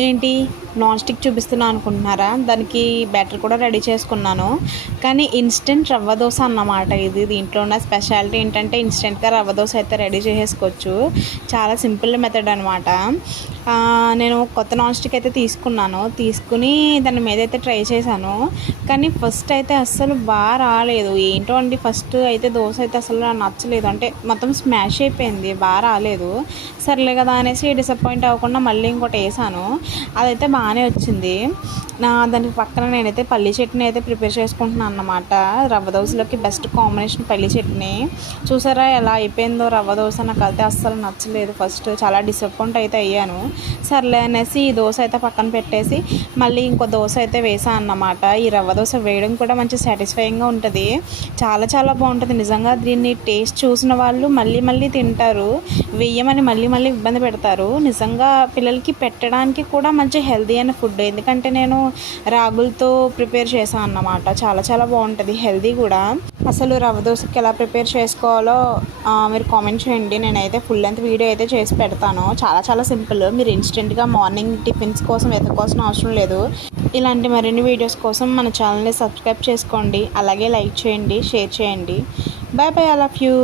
ఏంటి non stick చూపిస్తున్నా అనుకుంటున్నారా? దానికి బ్యాటర్ కూడా రెడీ చేసుకున్నాను. కానీ ఇన్స్టెంట్ రవ్వ దోశ అన్నమాట ఇది. దీంట్లో ఉన్న స్పెషాలిటీ ఏంటంటే ఇన్స్టెంట్గా రవ్వ దోశ అయితే రెడీ చేసేసుకోవచ్చు. చాలా సింపుల్ మెథడ్ అనమాట. నేను కొత్త నాన్ స్టిక్ అయితే తీసుకుని దాని మీద అయితే ట్రై చేశాను. కానీ ఫస్ట్ అయితే అస్సలు బాగా రాలేదు. ఏంటో అండి, ఫస్ట్ అయితే దోశ అయితే అసలు నచ్చలేదు. అంటే మొత్తం స్మాష్ అయిపోయింది, బాగా రాలేదు. సర్లే కదా అనేసి డిసప్పాయింట్ అవ్వకుండా మళ్ళీ ఇంకోటి వేసాను. అదైతే బాగానే వచ్చింది. దానికి పక్కన నేనైతే పల్లీ చట్నీ అయితే ప్రిపేర్ చేసుకుంటున్నాను అన్నమాట. రవ్వ దోశలోకి బెస్ట్ కాంబినేషన్ పల్లీ చట్నీ. చూసారా ఎలా అయిపోయిందో రవ్వ దోశ? నాకు అయితే అస్సలు నచ్చలేదు. ఫస్ట్ చాలా డిసప్పాయింట్ అయితే అయ్యాను. సర్లే అనేసి ఈ దోశ అయితే పక్కన పెట్టేసి మళ్ళీ ఇంకో దోశ అయితే వేసాను అన్నమాట. ఈ రవ్వ దోశ వేయడం కూడా మంచి సాటిస్ఫైయింగ్గా ఉంటుంది. చాలా చాలా బాగుంటుంది నిజంగా. దీన్ని టేస్ట్ చూసిన వాళ్ళు మళ్ళీ మళ్ళీ తింటారు. వెయ్యమని మళ్ళీ మళ్ళీ ఇబ్బంది పెడతారు. నిజంగా పిల్లలకి పెట్టడానికి కూడా మంచి హెల్తీ అయిన ఫుడ్. ఎందుకంటే నేను రాగులతో ప్రిపేర్ చేశాను అన్నమాట. చాలా చాలా బాగుంటుంది, హెల్తీ కూడా. అసలు రవ్వ దోశకి ఎలా ప్రిపేర్ చేసుకోవాలో మీరు కామెంట్ చేయండి. నేనైతే ఫుల్ లెంత్ వీడియో అయితే చేసి పెడతాను. చాలా చాలా సింపుల్. మీరు ఇన్స్టెంట్గా మార్నింగ్ టిఫిన్స్ కోసం వెతుక్కోవాల్సిన అవసరం లేదు. ఇలాంటి మరిన్ని వీడియోస్ కోసం మన ఛానల్ని సబ్స్క్రైబ్ చేసుకోండి. అలాగే లైక్ చేయండి, షేర్ చేయండి. Bye bye, I love you.